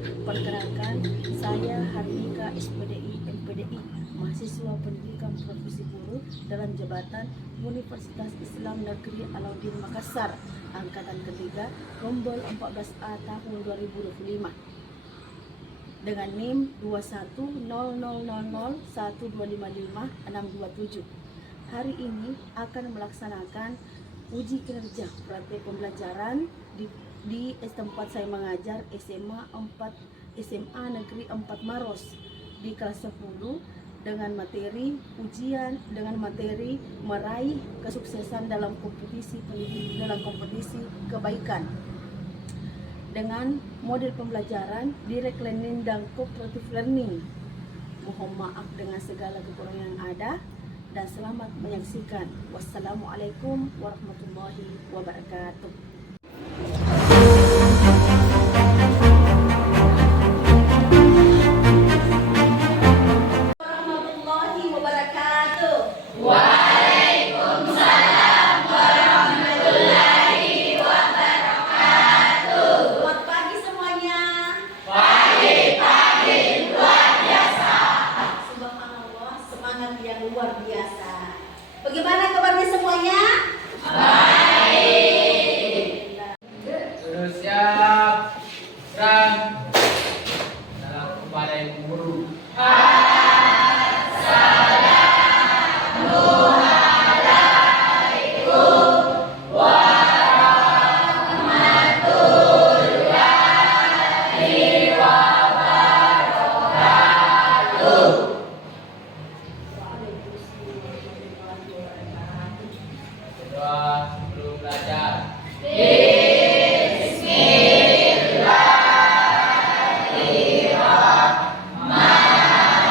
Perkenalkan, saya Harnika SPDI MPDI, mahasiswa pendidikan profesi guru dalam jabatan Universitas Islam Negeri Alauddin Makassar, angkatan ketiga, rombel 14A tahun 2025. Dengan NIM 2100001255627. Hari ini akan melaksanakan uji kinerja praktek pembelajaran di tempat saya mengajar SMA Negeri 4 Maros di kelas 10 dengan materi ujian meraih kesuksesan dalam kompetisi kebaikan dengan model pembelajaran direct learning dan cooperative learning. Mohon maaf dengan segala kekurangan yang ada dan selamat menyaksikan. Wassalamualaikum warahmatullahi wabarakatuh. Warahmatullahi wabarakatuh. Waalaikumsalam warahmatullahi wabarakatuh. Selamat pagi semuanya. Pagi-pagi luar biasa. Subhanallah, semangat yang luar biasa. Bagaimana kabarnya semuanya? Baik. Siap. Serang. Dalam kepada ibu guru. Doa sebelum belajar. Bismillahirrahmanirrahim.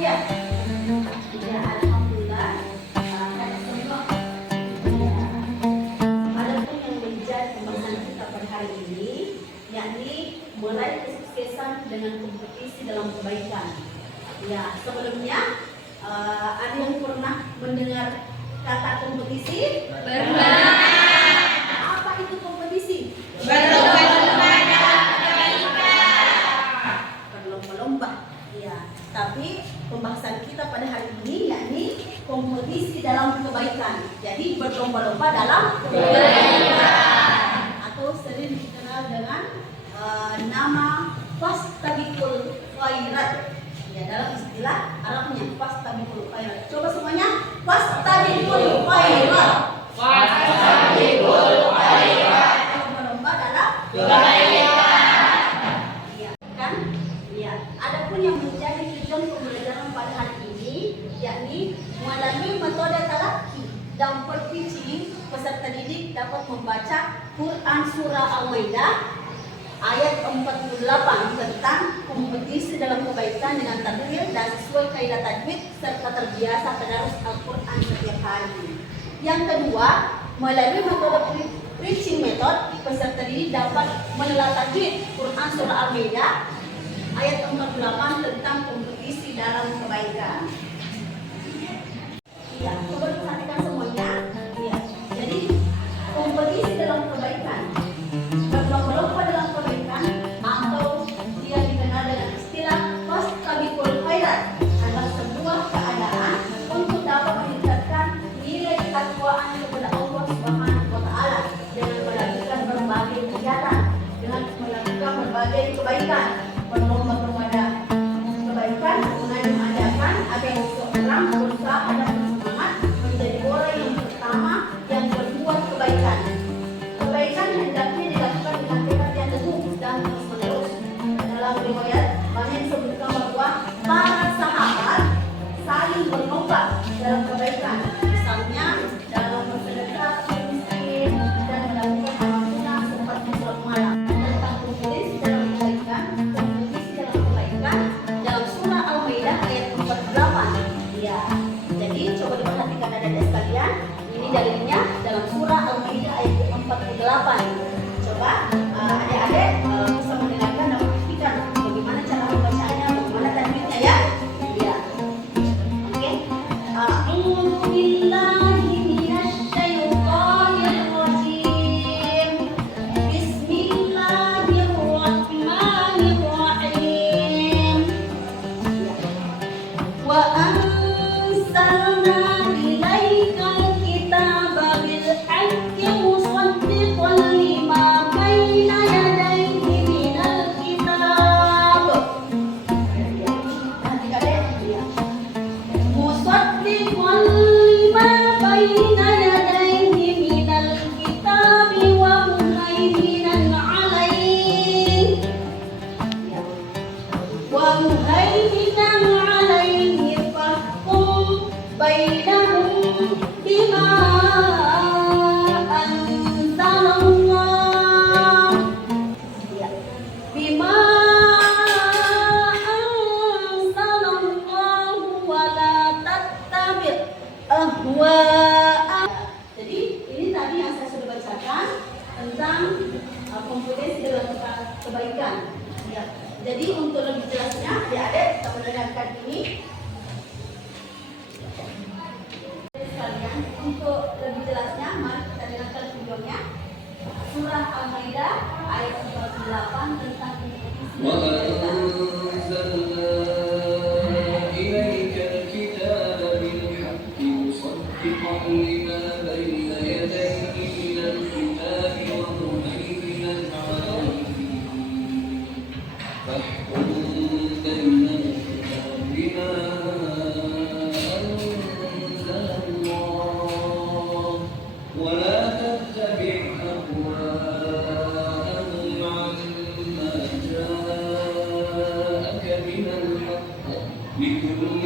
ya? Ya, alhamdulillah. Ada semua. Ya. Adapun yang menjadi pembahasan kita pada hari ini, yakni meraih kesuksesan dengan kompetisi dalam kebaikan. Ya, sebelumnya ada yang pernah mendengar kata kompetisi? Apa itu kompetisi? Berlomba-lomba. Ya, tapi pembahasan kita pada hari ini yakni kompetisi dalam kebaikan. Jadi berlomba-lomba dalam kebaikan atau sering dikenal dengan nama fastabiqul khairat. Ya, dalam istilah Arabnya fastabiqul khairat. Coba semuanya fastabiqul khairat. Berlomba dalam kebaikan. Iya, kan? Iya. Adapun yang menjadi tujuan pembelajaran pada hari ini yakni melalui metode talaki dan per-teaching, peserta didik dapat membaca Quran Surah Al-Maidah ayat 48 tentang kompetisi dalam kebaikan dengan tajwid dan sesuai kaidah tajwid serta terbiasa tadarus Al-Quran setiap hari. Yang kedua, melalui metode preaching method, peserta didik dapat menelah tajwid Quran Surah Al-Maidah ayat 48 tentang kompetisi dalam kebaikan. Ya, coba perhatikan semuanya. Ya, jadi kompetisi dalam kebaikan, berlomba-lomba dalam kebaikan, atau dia dikenal dengan istilah fastabiqul khairat, adalah sebuah keadaan untuk dapat meningkatkan nilai ketakwaan kepada Allah Subhanahu wa taala dengan melakukan berbagai kegiatan, dengan melakukan berbagai kebaikan, berlomba-lomba kebaikan, kemudian mengadakan agar seorang berusaha dan bersemangat menjadi orang yang pertama yang berbuat kebaikan. Kebaikan hendaknya dilakukan dengan tekad yang teguh dan terus-menerus. Dalam riwayat banyak disebutkan bahwa para sahabat saling berlomba dalam kebaikan. Misalnya dalam bersedekah, miskin, dan melakukan amalan seperti sholat malam. Tentang kompetisi dalam kebaikan, dalam surah Al-Maidah ayat 48. Ya, jadi coba diperhatikan adik-adik sekalian. Ini dalilnya dalam surah Al-Maidah ayat 48. Coba adik-adik bisa mendengarkan dan mengertikan bagaimana cara membacanya, bagaimana tajwidnya ya. Ya. Oke. A'udzu billahi minasyaitonir rajim. Bismillahirrahmanirrahim. Wa anzalna ilaikal kitaba bil haqqi musaddiqan lima baina yadayhi minal kitab. Musaddiqan lima baina yadayhi minal kitab wa muhaiminan alaihi. Wa muhaiminan alaihi fahkum bainahum bima anzalallah. Bima anzalallahu wa la tattabi' ahwa'a. Jadi ini tadi yang saya sudah bacakan tentang kompetisi dalam kebaikan. Ya. Jadi untuk lebih jelasnya, adik-adik kita mendengarkan ini. Sekalian, untuk lebih jelasnya, mari kita dengarkan videonya. Surah Al-Maidah ayat 48 tentang kompetisi dalam kebaikan. وأنزلنا إليك الكتاب بالحق مصدقا لما بين يديه من الكتاب ومهيمنا عليه فاحكم بينهم بما أنزل الله ولا تتبع أهواءهم عما جاءك من الحق لكل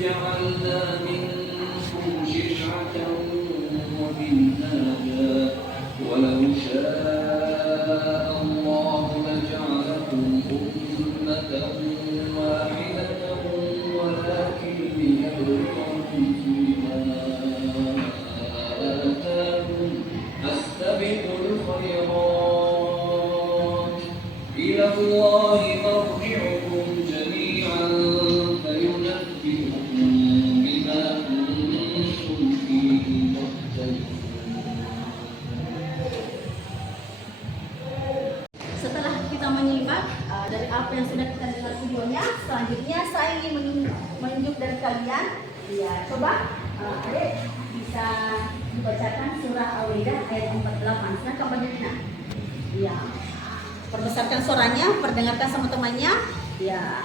جعلنا منكم شرعة ومنهاجا ولو شاء الله لجعلكم أمة واحدة Selanjutnya saya ingin menunjuk dari kalian. Ya, coba adik bisa dibacakan surah Al-Maidah ayat 48. Silakan Mbak Dina. Ya. Perbesarkan suaranya, perdengarkan sama temannya. Ya.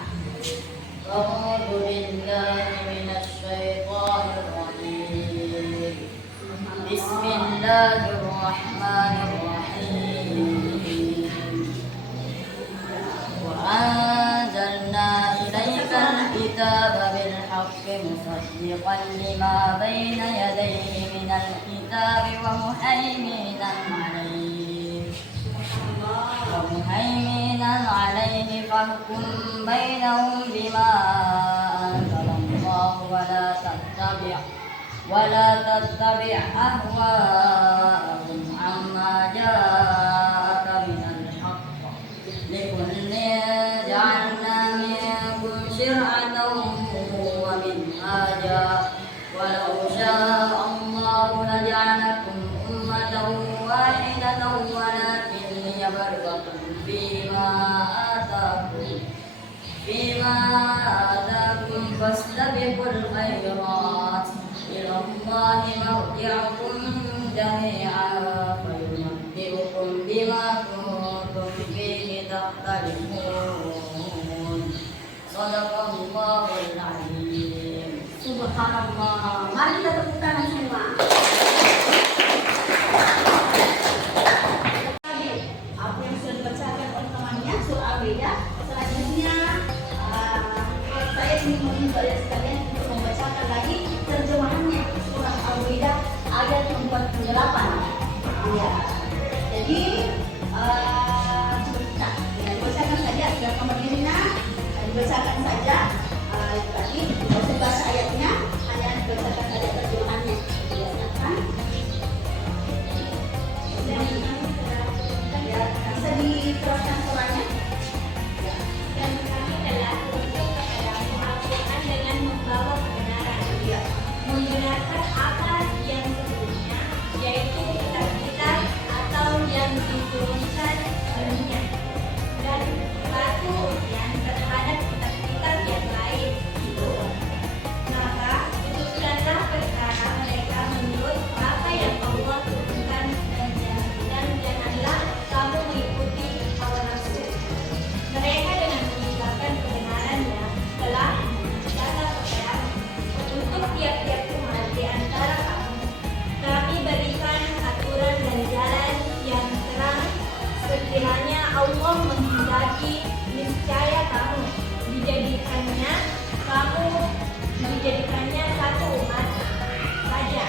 أعوذ بالله من الشيطان الرجيم بسم الله الرحمن الرحيم وأنزلنا إليك الكتاب بالحق مصدقا لما بين يديه من الكتاب ومهيمنا عليه فاحكم بينهم بما أنزل الله ولا تتبع أهواءهم عما جاءك من الحق لكل جعلنا منكم شرعة ومنهاجا ولو شاء الله لجعلكم أمة واحدة ولكن ليبلوكم فيما آتاكم فاستبقوا الخيرات إلى الله مرجعكم جميعا فينبئكم بما كنتم فيه تختلفون صدق الله العظيم. Subhanallah. Mari kita tepuk tangan semua. Apa yang sudah dibacakan oleh temannya surah Al-Maidah. Selanjutnya saya ingin meminta dari sekalian untuk membacakan lagi terjemahannya surah Al-Maidah ayat 48. Ya. Jadi kita dibacakan saja sudah kamar Dina, dibacakan saja tadi untuk bahasa ayatnya hanya dibacakan saja terjemahannya. Biasakan. Ya, bisa diteruskan suaranya. Dan kami telah turunkan kepadamu Al-Quran dengan membawa kebenaran, membenarkan apa yang sebelumnya, yaitu kitab-kitab atau yang diturunkan sebelumnya, dan batu ujian terhadap kitab-kitab yang lain. Maka putuskanlah perkara mereka menurut apa yang Allah turunkan, dan janganlah kamu mengikuti hawa nafsu mereka dengan meninggalkan kebenarannya telah datang kepadamu untuk tiap-tiap umat di antara kamu. Kami berikan aturan dan jalan yang terang sekiranya Allah menghendaki, niscaya kamu dijadikannya satu umat saja.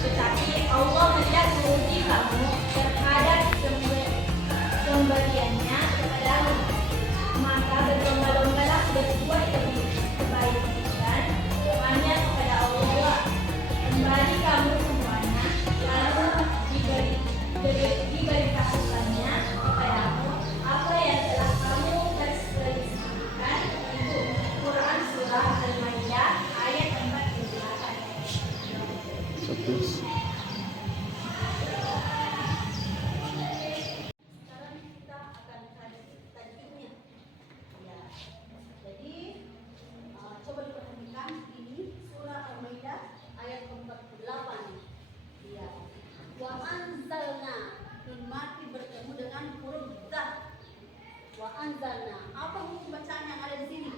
Tetapi Allah hendak menguji kamu terhadap pemberiannya kepadamu. Maka berlomba-lombalah berbuat kebaikan hanya kepada Allah. Kembali kamu semuanya, lalu diberitahukannya kepadamu apa yang telah kamu perselisihkan. Itu Quran surah Al-Maidah ayat 48. Sekarang kita akan tajwidnya. Ya. Jadi coba diperhatikan ini surah Al-Maidah ayat 48. Ya. Wa anzalna, nun mati bertemu dengan huruf dzat. Wa anzalna. Apa hukum bacaan yang ada di sini?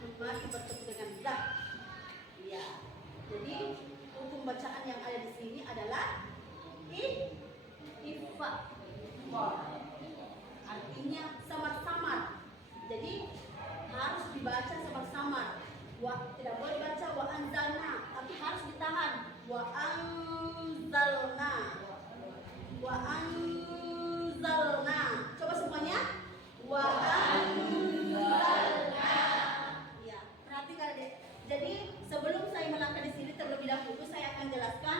Nun mati bertemu dengan dzat. Ya. Jadi hukum bacaan yang ada di sini adalah ifa. Artinya samar-samar. Jadi harus dibaca samar-samar. Tidak boleh baca wa anzalna, tapi harus ditahan. Wa anzalna. Wa anzalna. Coba semuanya. Wa anzalna. Ya, perhatikan Dek. Jadi sebelum saya melangkah di sini terlebih dahulu saya akan jelaskan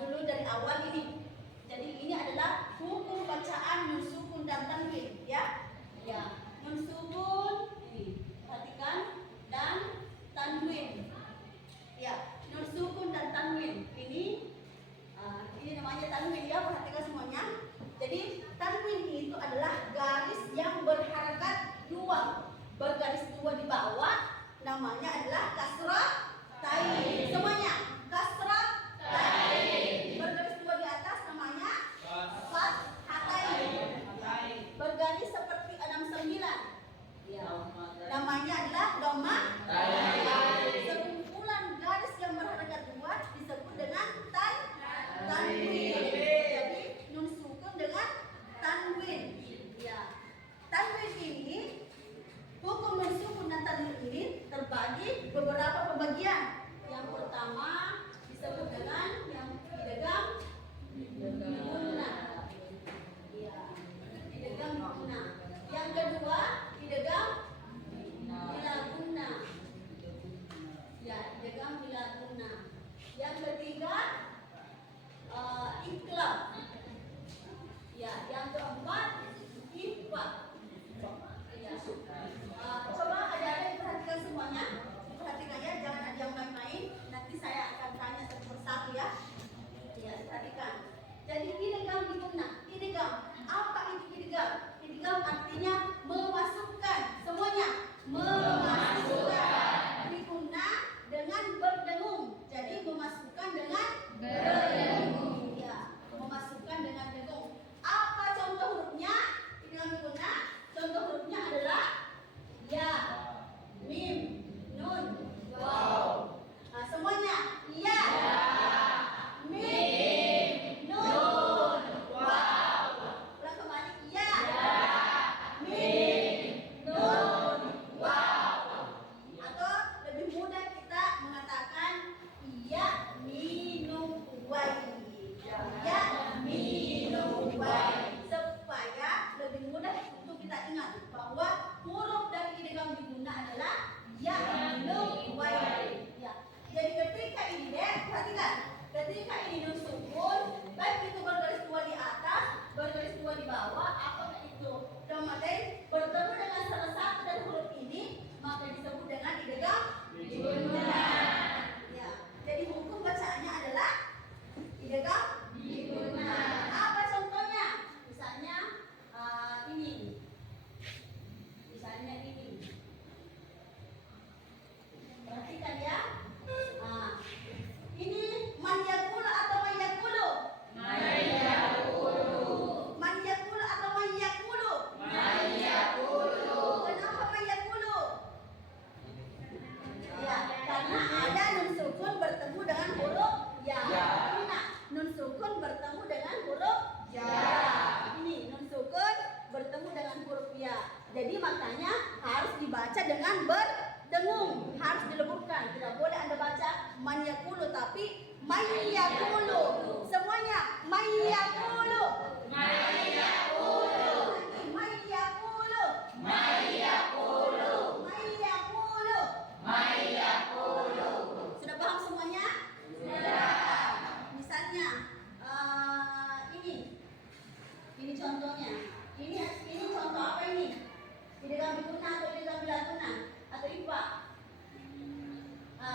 dulu dari awal ini. Jadi ini adalah hukum bacaan nun sukun dan tanwin, ya. Ya, nun sukun ini perhatikan dan tanwin. Ya, nun sukun dan tanwin ini namanya tanwin ya, perhatikan semuanya. Jadi tanwin itu adalah garis yang bawah namanya adalah kasrah tain. Semuanya kasrah tain. Bergaris dua di atas namanya fathatain. Bergaris seperti 69 ya, namanya adalah dhamma tain. Sekumpulan garis yang berharga dua disebut dengan tanwin. Jadi nun sukun dengan tanwin ya. Tanwin ini, hukum nun sukun dan tanwin ini terbagi beberapa pembagian. Yang pertama disebut dengan yang idgham gunnah ya, idgham gunnah. Yang kedua idgham bila gunnah ya, idgham bila gunnah. Yang ketiga iqlab ya. Yang keempat ikhfa ya. Coba ada diperhatikan semuanya, diperhatikan ya, jangan ada yang main-main. Nanti saya akan tanya satu persatu ya. Ya, perhatikan. Jadi idgham gunnah, idgham, apa itu idgham? Idgham artinya memasukkan, semuanya memasukkan. Gunnah dengan berdengung. Jadi memasukkan dengan berdengung ya, memasukkan dengan dengung. Apa contoh hurufnya? Idgham gunnah, contoh hurufnya adalah ya, mim, nun, waw. Nah, semuanya ya, mim, nun, waw. Ulang kembali ya, mim, nun, waw. Atau lebih mudah kita mengatakan ya minum wai. Ya minum wai, supaya lebih mudah untuk kita ingat bahwa huruf dari idgham gunnah adalah ya minum wai. Ya. Jadi ketika ini deh, perhatikan, ketika ini nun sukun, baik itu bergaris dua di atas, bergaris dua di bawah, apakah itu kemudian bertemu dengan salah satu dari huruf ini, maka disebut dengan idgham gunnah. Ya. Jadi hukum bacaannya adalah idgham gunnah. Apa contohnya? Misalnya ini. Misalnya ini. Perhatikan ya. Ini man yakulu atau man yakulu? Man yakulu atau man yakulu? Kenapa man yakulu? Ya, karena ada nun sukun bertemu dengan huruf ya. Nah, nun sukun bertemu dengan huruf ya. Ini nun sukun bertemu dengan huruf ya. Jadi makanya harus dibaca dengan berdengung, harus dileburkan. Tidak boleh Anda baca man yakulu tapi man yakulu. Semuanya man yakulu. Man yakulu. Man yakulu. Man yakulu. Man yakulu. Man yakulu. Sudah paham semuanya? Sudah. Misalnya ini contohnya. Ini contoh apa ini? Idgham gunnah atau idgham bila gunnah atau ikhfa?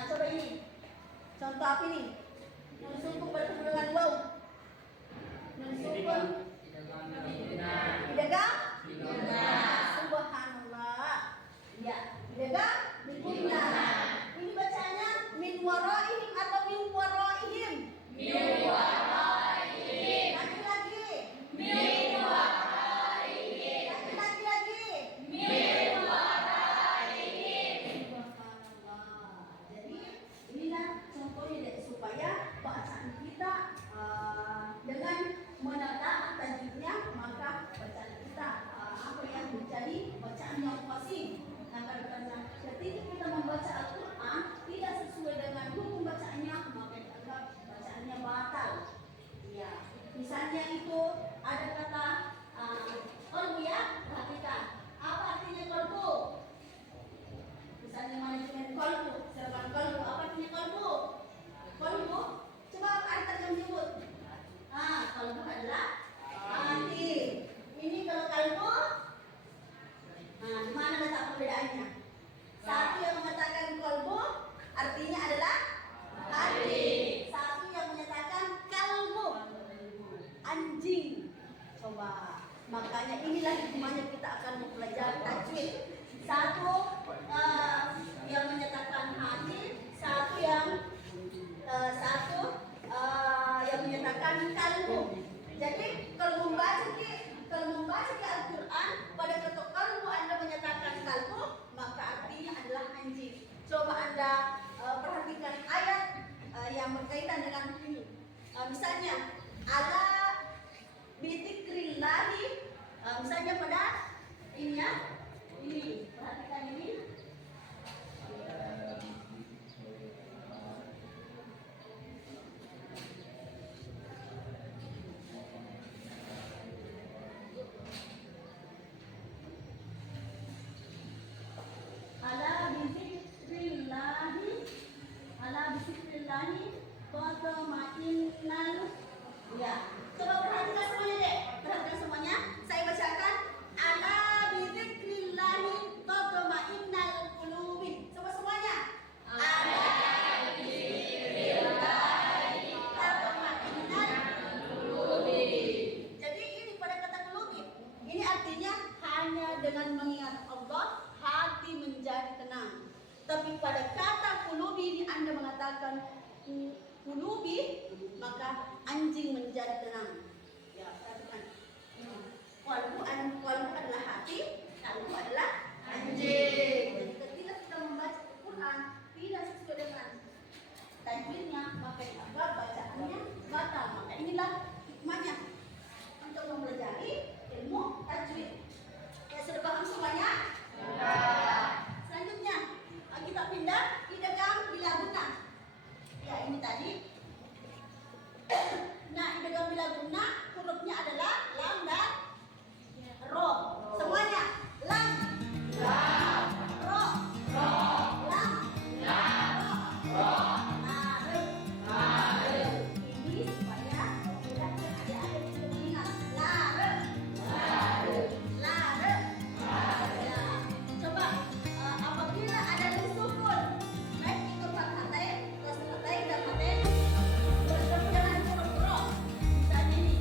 Coba ini. Contoh apa ini? Nun sukun bertemu dengan waw. Nun sukun idgham gunnah. Subhanallah. Ya, idgham gunnah. Ini bacanya min waraihim atau min waraihim? Min waraihim. Lagi-lagi. Min waraihim. Lagi-lagi. Min waraihim. Subhanallah. Jadi inilah contohnya deh, supaya bacaan kita dengan menata tajwidnya, maka bacaan kita apa yang menjadi bacaan yang fasih. Nah, karena ketika kita membaca Al-Quran tidak sesuai dengan hukum bacaannya, maka dianggap bacaannya batal. Ya, misalnya itu ada kata qalbu ya, perhatikan. Apa artinya qalbu? Misalnya manajemen qalbu, serban qalbu. Apa artinya qalbu? Qalbu, coba kata yang menyebut. Qalbu adalah hati. Ini kalau qalbu, di mana letak perbedaannya? Satu yang mengatakan qalbu artinya adalah hati. Satu yang menyatakan kalbu anjing. Coba, makanya inilah hikmahnya kita akan mempelajari tajwid. Satu yang berkaitan dengan ini. Misalnya ala bitikrillahi, misalnya pada ini ya, ini perhatikan ini. Ala bisikrillahi tatma'innal. Ya, coba perhatikan semuanya deh. Perhatikan semuanya. Saya bacakan. Ala bisikrillahi tatma'innal qulubi. Coba semuanya. Ala bisikrillahi tatma'innal qulubi. Jadi ini pada kata qulubi. Ini artinya hanya dengan mengingat Allah hati menjadi tenang. Tapi pada kata kulubi ini Anda mengatakan kulubi, maka anjing menjadi tenang. Ya, perhatikan. Qalbu adalah hati, qalbu adalah anjing. Jadi ketika kita membaca Al-Quran tidak sesuai dengan tajwidnya, maka bacaannya batal. Maka inilah hikmahnya untuk mempelajari ilmu tajwid. Ya, sudah paham semuanya? Selanjutnya kita pindah idgham bila gunnah. Ya, ini tadi. Nah, idgham bila gunnah hurufnya adalah lam dan ro. Semuanya. Lam, ro, lam, ro. Ini supaya tidak ada yang mengingat. Coba apabila ada sukun baik itu fathatain, kasratain dan fatain bertemu dengan huruf ro. Misalnya ini.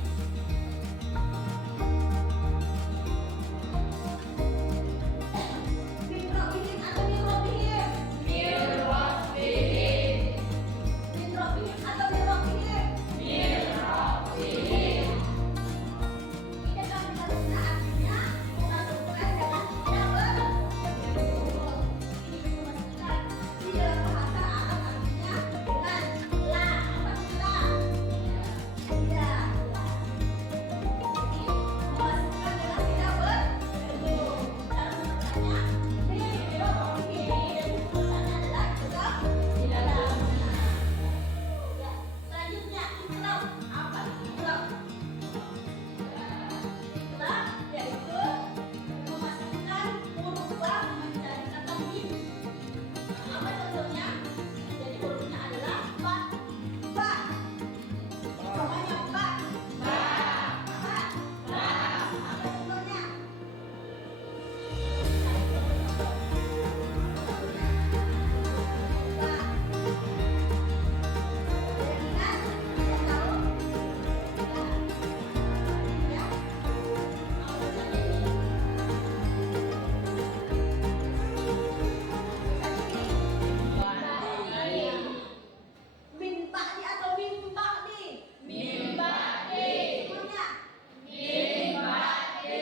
Min rabbihim atau min rabbihim? Min rabbihim. Min rabbihim atau min rabbihim? Min rabbihim. Ini kan artinya memasukkan dengan tidak di dalam bahasa Arab artinya bukan la, apa sih la? Ya, la. Jadi memasukkan dengan tidak berbentuk. Dalam bacanya dan tulisannya adalah juga di dalam. Ya, selanjutnya iqlab. Apa iqlab? Iqlab yaitu memasukkan huruf ba menjadi kata mim. Apa contohnya? Jadi hurufnya adalah ba. Ba. Semuanya ba. Ba. Ba. Ba. Apa contohnya? Ba. Ada ingat? Ada tahu? Ya. Apa bacanya ini? Min ba'di atau min ba'di? Min ba'di. Semuanya? Min ba'di.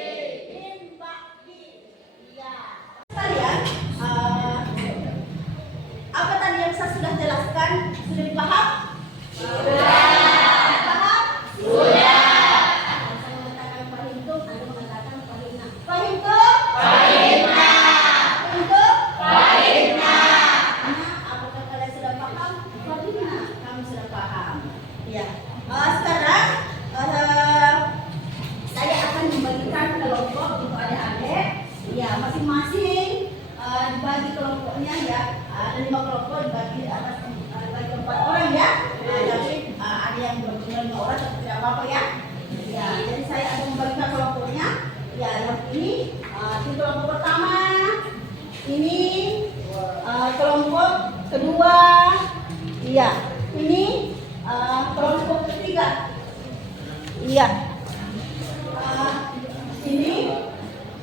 Min ba'di. Iya. Kalian, apa tadi yang saya sudah jelaskan? Sudah dipaham? Sudah. Paham? Sudah. Saya mengatakan fahimtum, Anda mengatakan fahimna. Fahimtum? Fahimna. Fahimtum? Fahimna. Apakah kalian sudah paham? Fahimna. Kami sudah paham. Ya. Sekarang saya akan membagikan kelompok untuk adik-adik. Ya, masing-masing dibagi kelompoknya ya. Ada 5 kelompok dibagi atas dibagi 4 orang ya. Jadi ada yang berjumlah 5 orang tapi tidak apa-apa ya. Ya, jadi saya akan membagikan kelompoknya. Ya, yang ini di kelompok pertama. Ini kelompok kedua. Iya, ini kelompok ketiga. Iya. Ini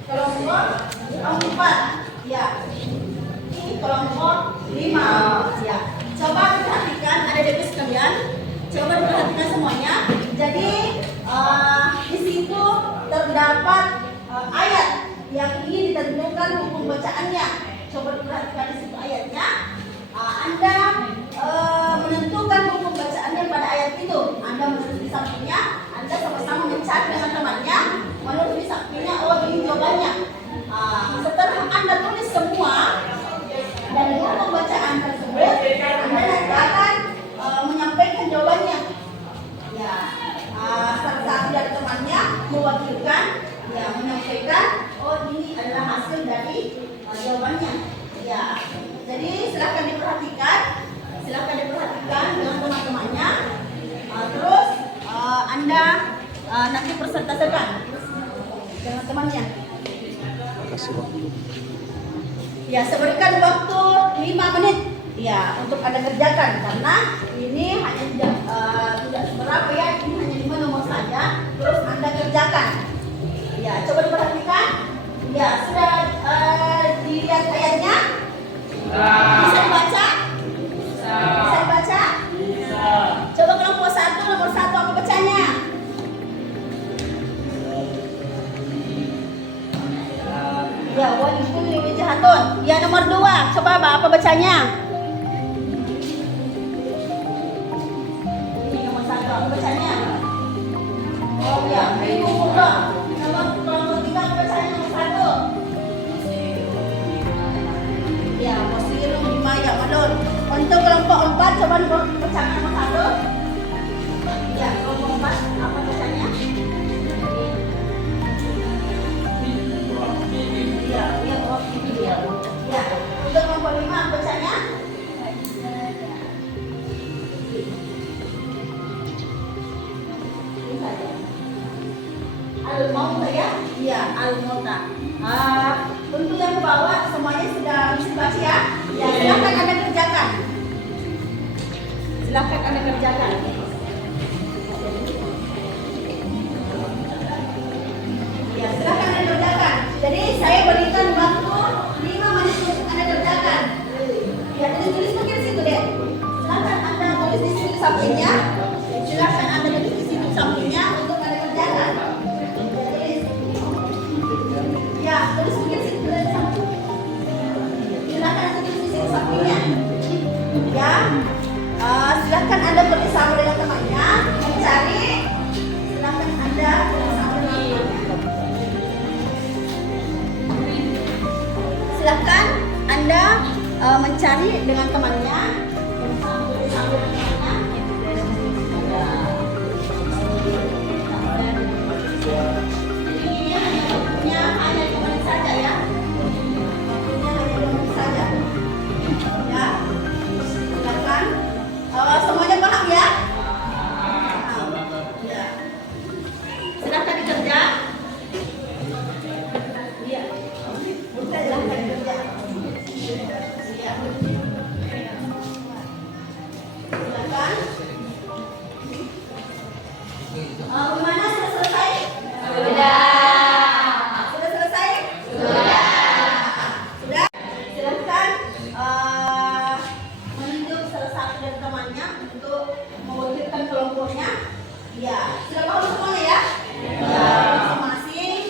kelompok keempat. Ya. Ini kelompok 5. Ya. Coba perhatikan adik-adik sekalian. Coba perhatikan semuanya. Jadi di situ terdapat ayat yang ingin ditentukan hukum bacaannya. Coba diperhatikan di situ ayatnya. Anda menentukan hukum diperhatikan, silakan diperhatikan dengan teman-temannya. Terus Anda nanti presentasikan dengan temannya. Kasih waktu. Ya, saya berikan waktu 5 menit ya untuk Anda kerjakan karena ini hanya tidak seberapa ya, ini hanya 5 nomor saja. Terus Anda kerjakan. Ya, coba diperhatikan. Ya, sudah dilihat ayatnya? Bisa dibaca? Bisa dibaca? Coba kelompok 1 nomor 1 apa bacanya? Ya, walipun jahatun. Ya, nomor 2. Coba apa bacanya? Ini nomor 1 apa bacanya? Oh ya, ini dong. Nomor 3 apa bacanya nomor 1? Ya, posirun bima ya malun. Untuk kelompok 4 coba bacakan nomor 1. Ya, kelompok 4 apa bacanya? Ya, ya. Untuk kelompok 5 apa bacanya? Al-Mauta ya? Iya, Al-Mauta. Untuk yang ke bawah semuanya sudah bisa baca ya? Ya, silakan Anda kerjakan. Silakan Anda kerjakan. Ya, silakan Anda kerjakan. Jadi saya berikan waktu 5 menit untuk Anda kerjakan. Ya, tulis mungkin situ deh. Silakan Anda tulis di situ sampingnya. Silakan Anda tulis di situ sampingnya untuk Anda kerjakan. Ya, tulis mungkin situ dari samping. Silakan Anda tulis di situ sampingnya. Ya, silakan Anda bersama dengan temannya mencari. Silakan Anda bersama dengan temannya. Silakan Anda mencari dengan temannya. Bersama dengan temannya. Ini hanya 2 menit saja ya. Ini hanya 2 menit saja. Ya, silakan. Semuanya paham ya? Ya. Silakan dikerja. Iya. Silakan dikerja. Iya. Silakan. Gimana, sudah selesai? Sudah selesai? Sudah? Silakan menunjuk salah satu dari temannya untuk mewakilkan kelompoknya. Ya, sudah paham semuanya ya? Masing-masing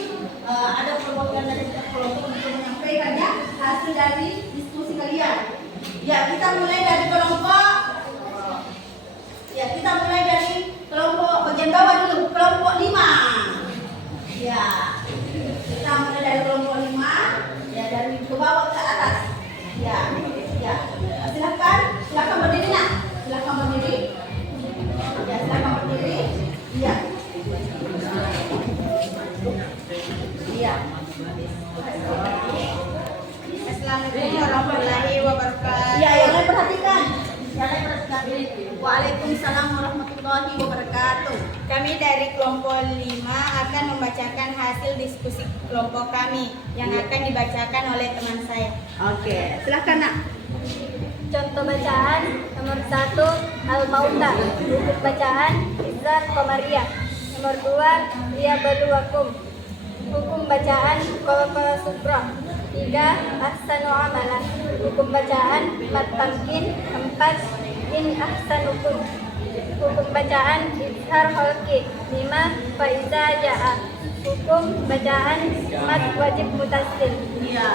ada perwakilan dari setiap kelompok untuk menyampaikan ya hasil dari diskusi kalian. Ya, kita mulai dari kelompok. Ya, kita mulai dari kelompok bagian bawah dulu, kelompok 5. Ya, kita mulai dari kelompok 5. Ya, dari ke bawah ke atas. Ya, ya. Silakan berdiri nak. Silakan berdiri. Ya, silakan berdiri. Iya. Iya. Assalamualaikum warahmatullahi wabarakatuh. Ya, yang lain perhatikan. Yang lain perhatikan. Waalaikumsalam warahmatullahi wabarakatuh. Kami dari kelompok 5 akan membacakan hasil diskusi kelompok kami yang akan dibacakan oleh teman saya. Oke, silakan nak. Contoh bacaan nomor 1 Al-Mauta. Buku bacaan Izzat Qamariyah. Nomor 2 Liyabluwakum. Hukum bacaan Qawqa Sutra. 3 Ahsanu Amalan. Hukum bacaan Mat-Tamkin. 4 In Ahsanukum. Hukum bacaan Izhar Khalqi. 5 Faiza Ja'a. Hukum bacaan Mat Wajib Mutasil. Iya,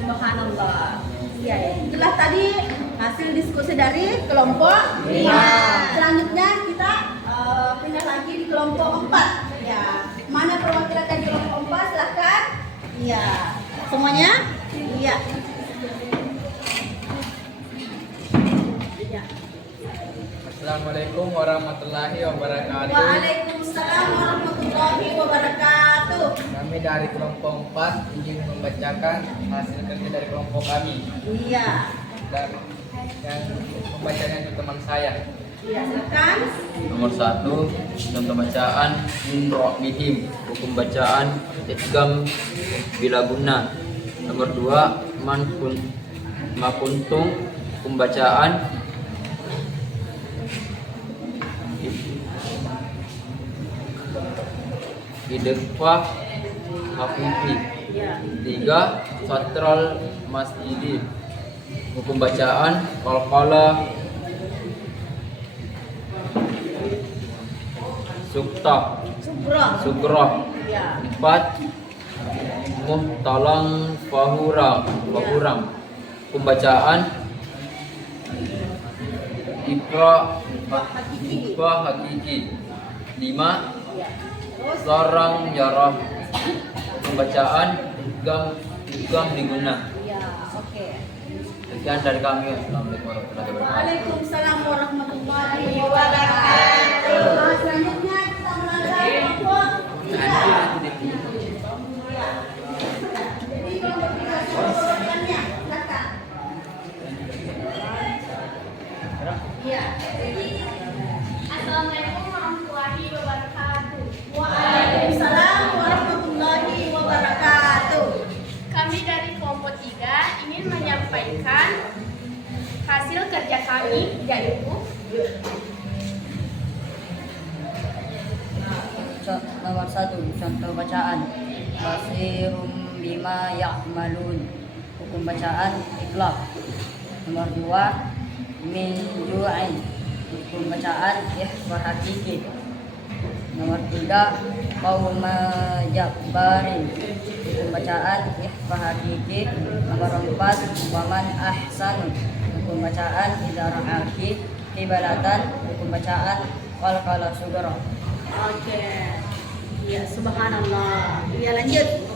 subhanallah. Ya, itulah tadi hasil diskusi dari kelompok 5. Selanjutnya kita pindah lagi di kelompok 4. Ya, mana perwakilan dari kelompok 4? Silahkan. Iya, semuanya? Iya. Assalamualaikum warahmatullahi wabarakatuh. Waalaikumsalam warahmatullahi wabarakatuh. Kami dari kelompok 4 ingin membacakan hasil kerja dari kelompok kami. Iya. Dan yang membacanya itu teman saya. Ya, silakan. Nomor 1, contoh bacaan min bihim, hukum bacaan idgham bila guna. Nomor 2, ma kuntum, hukum bacaan idgham hafifi. Ya. 3, satral masjidi, hukum bacaan qalqala sukta sugroh. Ya. 4, muhtalang fahuram, pembacaan ikra hakiki. 5, Ya. Terus. sarang yarah, pembacaan idgham diguna. Ya, oke. Sekian dari kami. Assalamualaikum warahmatullahi wabarakatuh. Waalaikumsalam warahmatullahi wabarakatuh. Selanjutnya kita melangkah kelompok 3. Jadi kelompok 3 silakannya, silakan. Iya. Assalamualaikum warahmatullahi wabarakatuh. Waalaikumsalam warahmatullahi wabarakatuh. Kami dari kelompok 3 ingin menyampaikan hasil kerja kami, yaitu Nomor 1, contoh bacaan Basirum bima ya'malun, hukum bacaan ikhlas. Nomor 2, min ju'in, hukum bacaan ikhfa hakiki. Nomor 3, qauma jabbarin, hukum bacaan ikhfa hakiki. Nomor 4, waman ahsanu, hukum bacaan idara'aki kibalatan, hukum bacaan qalqala sugara. Oke. Iya, subhanallah. Iya, lanjut.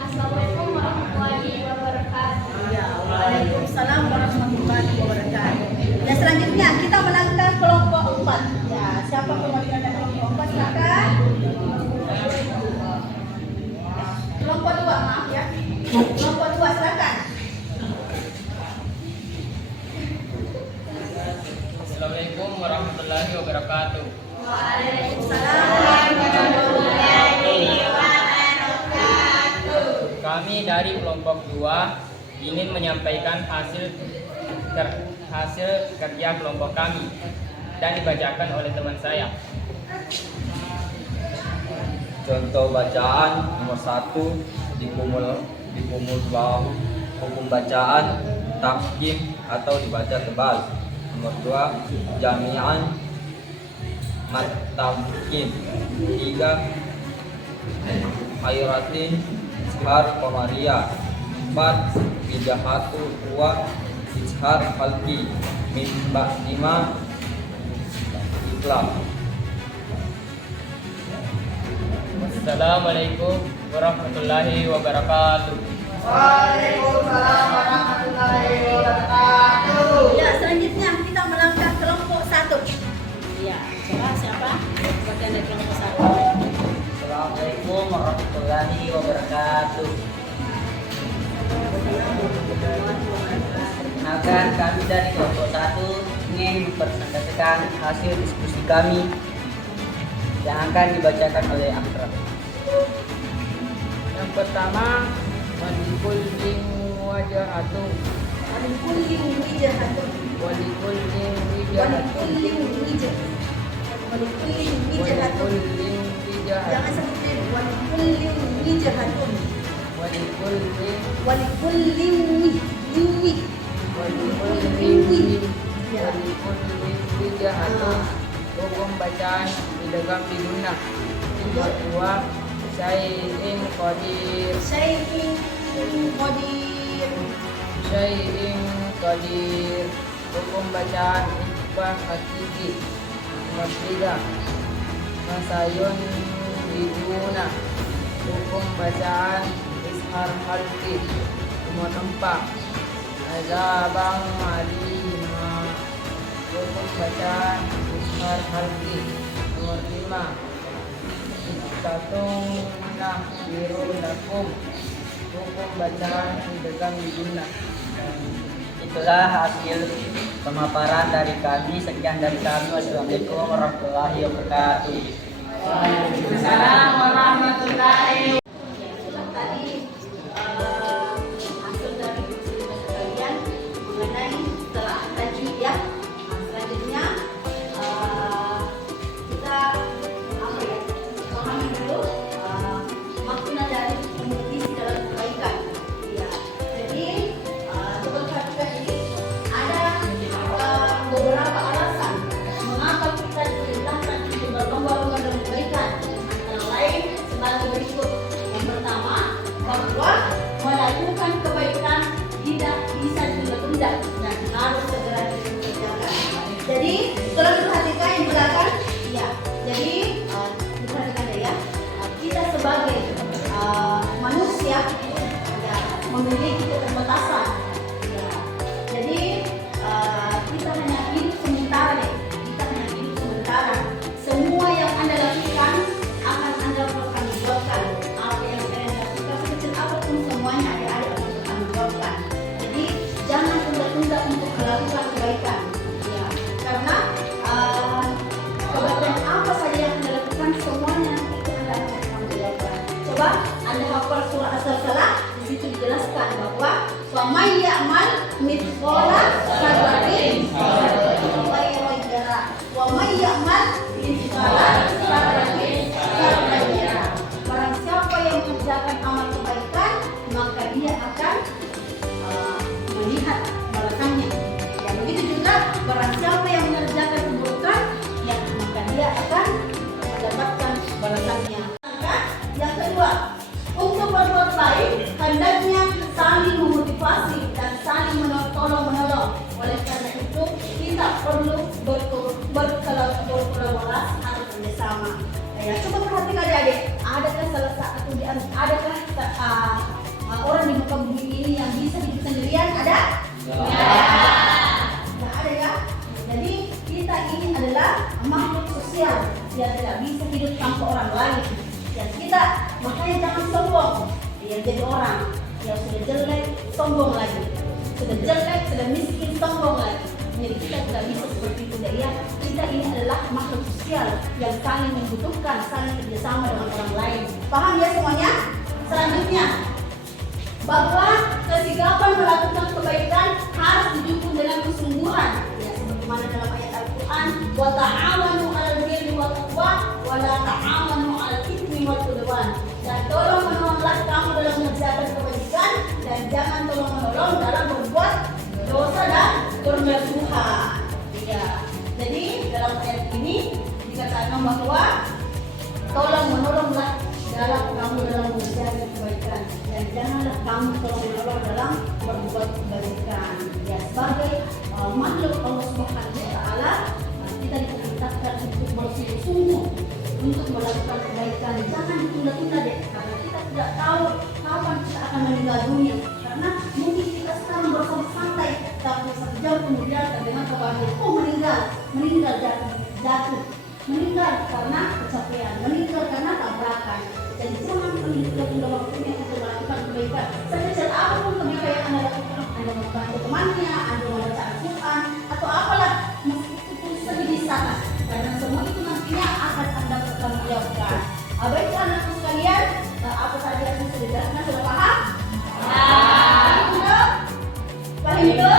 Assalamualaikum warahmatullahi wabarakatuh. Ya, waalaikumsalam warahmatullahi wabarakatuh. Dan selanjutnya kita melangkah kelompok 4. Ya, siapa perwakilan dari kelompok 4? Silakan. Kelompok 2, maaf ya. Kelompok 2, silakan. Assalamualaikum warahmatullahi wabarakatuh. Waalaikumsalam warahmatullahi wabarakatuh. Kami dari kelompok 2 ingin menyampaikan hasil kerja kelompok kami dan dibacakan oleh teman saya. Contoh bacaan nomor 1, dikumul bahu, hukum bacaan tafkim atau dibaca tebal. Nomor 2, jami'an matamkim. 3, khairatin ishar qamariyah. 4, ijahatu wa ishar khalqi. 5, iklam. Assalamualaikum warahmatullahi wabarakatuh. Ya, selanjutnya kita melangkah kelompok 1. Ya, siapa? Bagian dari kelompok 1. Assalamualaikum warahmatullahi wabarakatuh. Perkenalkan, kami dari kelompok 1 ingin mempresentasikan hasil diskusi kami yang akan dibacakan oleh Akram. Yang pertama, walikullin wajahatun. Walikullin wijahatun. Walikullin wijahatun. Walikullin wijahatun. Walikullin wijahatun. Jangan sebutin walikullin wijahatun. Walikullin Walikullin walikullin wijahatun. Hukum bacaan idgham diguna. Nomor 2, syai'in qadir. syai'in qadir. Hukum bacaan ikhfa hakiki. Nomor 3, masayun diguna. Hukum bacaan ishar khalqi. Nomor 4, azabang alima. Hukum bacaan ishar khalqi. Nomor 5, ittatung nahbiru lakum. Hukum bacaan idgham diguna. itulah hasil pemaparan dari kami. Sekian dari kami. Wassalamualaikum warahmatullahi wabarakatuh. Waalaikumsalam warahmatullahi. Itulah tadi hasil dari diskusi kalian mengenai telah tadi ya. Selanjutnya kita pahami dulu makna dari kompetisi dalam kebaikan. Ya, jadi untuk perhatikan ini ada beberapa alasan mengapa kita diperintahkan untuk berlomba-lomba dalam kebaikan. Antara lain sebagai berikut. Yang pertama, bahwa melakukan kebaikan tidak bisa ditunda dan harus segera dikerjakan. Jadi, tolong diperhatikan yang belakang. Ya, jadi diperhatikan ya. Kita sebagai manusia ya, memiliki keterbatasan. Ya, jadi kita hanya hidup sementara deh. Kita hanya hidup sementara. Semua yang Anda lakukan akan Anda pertanggungjawabkan. Apa yang saya lakukan sekecil apapun semuanya adik-adik akan pertanggungjawabkan. Jadi jangan tunda-tunda untuk melakukan kebaikan. Ya, karena kebaikan apa saja yang Anda lakukan semuanya itu Anda akan pertanggungjawabkan. Coba Anda hafal surah As-Salah, di situ dijelaskan bahwa wa may ya'mal mithqala dzarratin khairan yarah wa may ya'mal mithqala dzarratin syarran yarah. Barang siapa yang mengerjakan amal kebaikan, maka dia akan melihat balasannya. Ya, begitu juga barang siapa yang mengerjakan keburukan, ya maka dia akan mendapatkan balasannya. Yang kedua, untuk berbuat baik hendaknya saling memotivasi dan saling tolong-menolong. Oleh karena itu kita perlu berkolaborasi atau kerjasama. Ya, coba perhatikan adik-adik, adakah salah satu di adakah orang di muka bumi ini yang bisa hidup sendirian? Ada? Tidak ada ya. Jadi kita ini adalah makhluk sosial yang tidak bisa hidup tanpa orang lain. Ya, kita makanya jangan sombong. Yang jadi orang yang sudah jelek sombong lagi, sudah jelek sudah miskin sombong lagi. Jadi kita tidak bisa seperti itu ya. Kita ini adalah makhluk sosial yang saling membutuhkan, saling kerjasama dengan orang lain. Paham ya semuanya? Selanjutnya, bahwa kesigapan melakukan kebaikan harus didukung dengan kesungguhan. Ya, sebagaimana dalam ayat Al-Quran, wa ta'awanu 'alal birri wat taqwa wa la ta'awanu 'alal itsmi wal 'udwan. Dan tolong menolonglah kamu dalam mengerjakan kebaikan dan jangan tolong menolong dalam berbuat dosa dan bermusuhan. Ya. Jadi dalam ayat ini dikatakan bahwa tolong menolonglah kamu dalam mengerjakan kebaikan dan janganlah kamu tolong menolong dalam berbuat kebaikan. Ya, sebagai makhluk Allah Subhanahu wa taala, kita diperintahkan untuk bersungguh-sungguh untuk melakukan kebaikan. Jangan ditunda-tunda deh, karena kita tidak tahu kapan kita akan meninggal dunia. Karena mungkin kita sekarang bersantai, tapi 1 jam kemudian terdengar kabar meninggal jatuh, meninggal karena kecapean, meninggal karena tabrakan. Jadi jangan menunda-tunda waktunya untuk melakukan kebaikan. Sekecil apapun kebaikan yang Anda lakukan, Anda membantu temannya, Anda membaca Al-Quran, atau apalah, meskipun sedikit sangat, karena semua itu nantinya akan Anda pertanggungjawabkan. Baiklah anak-anak sekalian, apa saja yang sudah dijelaskan, sudah paham? Sudah? Paham itu?